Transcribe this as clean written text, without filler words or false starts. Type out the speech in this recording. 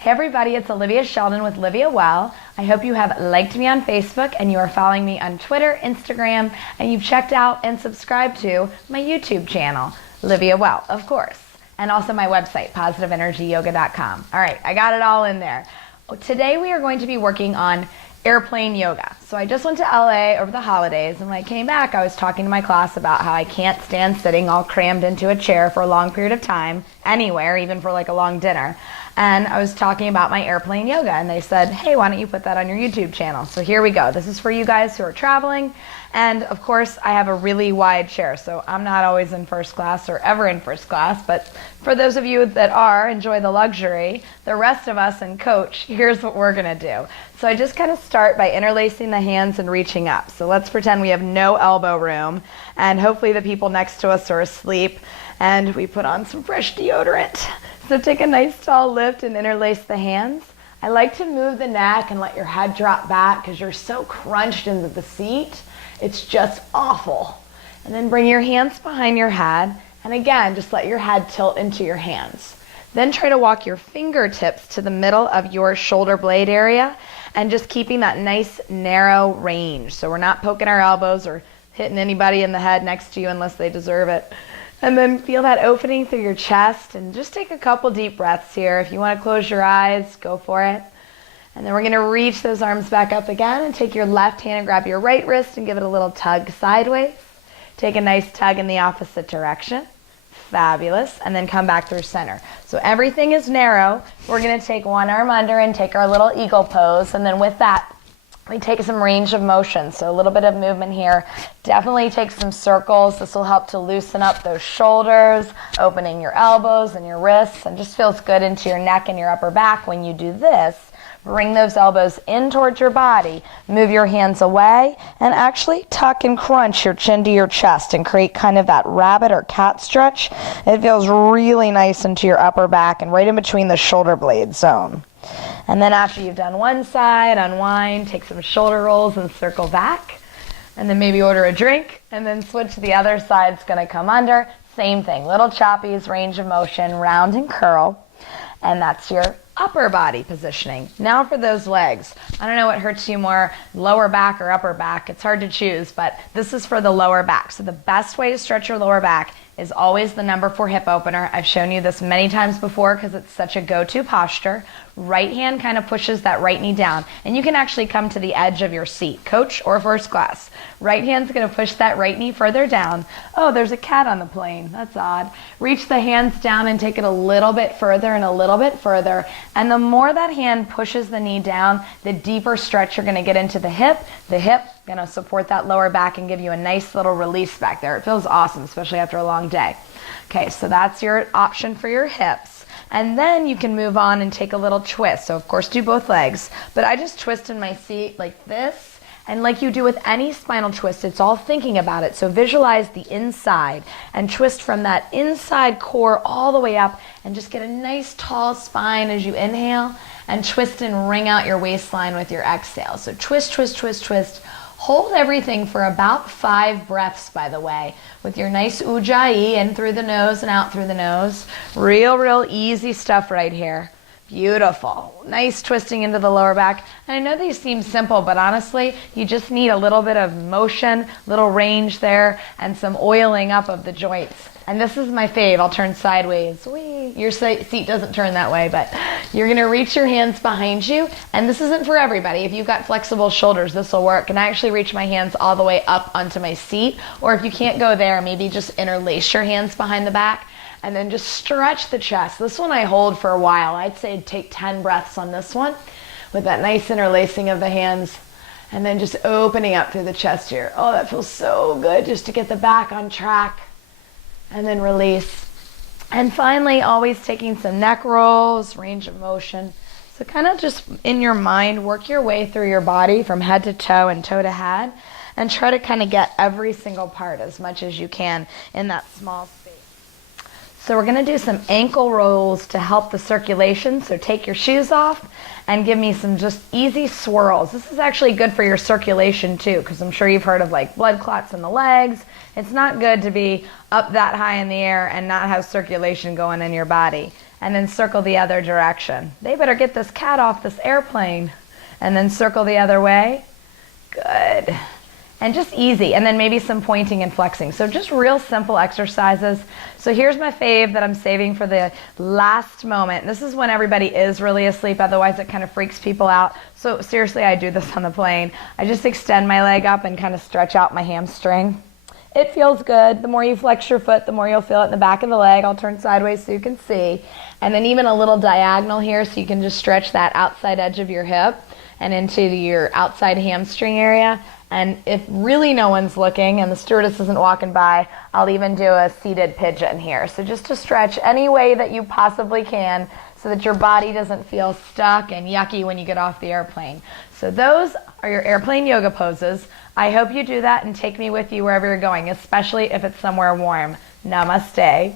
Hey everybody, it's Olivia Sheldon with LiviaWell. I hope you have liked me on Facebook and you are following me on Twitter, Instagram, and you've checked out and subscribed to my YouTube channel, LiviaWell, of course, and also my website, positiveenergyyoga.com. All right, I got it all in there. Today we are going to be working on airplane yoga. So I just went to LA over the holidays, and when I came back, I was talking to my class about how I can't stand sitting all crammed into a chair for a long period of time, anywhere, even for like a long dinner. And I was talking about my airplane yoga, and they said, hey, why don't you put that on your YouTube channel? So here we go. This is for you guys who are traveling. And of course, I have a really wide chair, so I'm not always in first class or ever in first class. But for those of you that are, enjoy the luxury. The rest of us and coach, here's what we're gonna do. So I just kind of start by interlacing the hands and reaching up. So let's pretend we have no elbow room, and hopefully the people next to us are asleep, and we put on some fresh deodorant. So take a nice tall lift and interlace the hands. I like to move the neck and let your head drop back because you're so crunched into the seat. It's just awful. And then bring your hands behind your head, and again, just let your head tilt into your hands. Then try to walk your fingertips to the middle of your shoulder blade area and just keeping that nice narrow range. So we're not poking our elbows or hitting anybody in the head next to you unless they deserve it. And then feel that opening through your chest, and just take a couple deep breaths here. If you want to close your eyes, go for it. And then we're going to reach those arms back up again and take your left hand and grab your right wrist and give it a little tug sideways. Take a nice tug in the opposite direction. Fabulous. And then come back through center. So everything is narrow. We're going to take one arm under and take our little eagle pose. And then with that, we take some range of motion. So a little bit of movement here. Definitely take some circles. This will help to loosen up those shoulders, opening your elbows and your wrists, and just feels good into your neck and your upper back when you do this. Bring those elbows in towards your body. Move your hands away and actually tuck and crunch your chin to your chest and create kind of that rabbit or cat stretch. It feels really nice into your upper back and right in between the shoulder blade zone. And then after you've done one side, unwind, take some shoulder rolls and circle back. And then maybe order a drink and then switch to the other side. It's going to come under. Same thing, little choppies, range of motion, round and curl. And that's your upper body positioning. Now for those legs. I don't know what hurts you more, lower back or upper back. It's hard to choose, but this is for the lower back. So the best way to stretch your lower back is always the number 4 hip opener. I've shown you this many times before because it's such a go-to posture. Right hand kind of pushes that right knee down, and you can actually come to the edge of your seat, coach or first class. Right hand's going to push that right knee further down. Oh, there's a cat on the plane. That's odd. Reach the hands down and take it a little bit further and a little bit further. And the more that hand pushes the knee down, the deeper stretch you're going to get into the hip. The hip going to support that lower back and give you a nice little release back there. It feels awesome, especially after a long day. Okay, so that's your option for your hips. And then you can move on and take a little twist. So of course do both legs, but I just twist in my seat like this. And like you do with any spinal twist, it's all thinking about it. So visualize the inside and twist from that inside core all the way up and just get a nice tall spine as you inhale, and twist and wring out your waistline with your exhale. So twist, twist, twist, twist. Hold everything for about 5 breaths, by the way, with your nice ujjayi in through the nose and out through the nose. Real easy stuff right here. Beautiful. Nice twisting into the lower back. And I know these seem simple, but honestly, you just need a little bit of motion, little range there, and some oiling up of the joints. And this is my fave. I'll turn sideways. Whee! Your seat doesn't turn that way, but you're going to reach your hands behind you. And this isn't for everybody. If you've got flexible shoulders, this will work. And I actually reach my hands all the way up onto my seat. Or if you can't go there, maybe just interlace your hands behind the back. And then just stretch the chest. This one I hold for a while. I'd say take 10 breaths on this one with that nice interlacing of the hands. And then just opening up through the chest here. Oh, that feels so good just to get the back on track. And then release. And finally, always taking some neck rolls, range of motion. So kind of just in your mind, work your way through your body from head to toe and toe to head. And try to kind of get every single part as much as you can in that small space. So we're going to do some ankle rolls to help the circulation. So take your shoes off and give me some just easy swirls. This is actually good for your circulation too, because I'm sure you've heard of like blood clots in the legs. It's not good to be up that high in the air and not have circulation going in your body. and then circle the other direction. They better get this cat off this airplane. And then circle the other way. Good. And just easy. And then maybe some pointing and flexing. So just real simple exercises. So here's my fave that I'm saving for the last moment. This is when everybody is really asleep. Otherwise, it kind of freaks people out. So seriously, I do this on the plane. I just extend my leg up and kind of stretch out my hamstring. It feels good. The more you flex your foot, the more you'll feel it in the back of the leg. I'll turn sideways so you can see. And then even a little diagonal here so you can just stretch that outside edge of your hip and into your outside hamstring area. And if really no one's looking and the stewardess isn't walking by, I'll even do a seated pigeon here. So just to stretch any way that you possibly can so that your body doesn't feel stuck and yucky when you get off the airplane. So those are your airplane yoga poses. I hope you do that and take me with you wherever you're going, especially if it's somewhere warm. Namaste.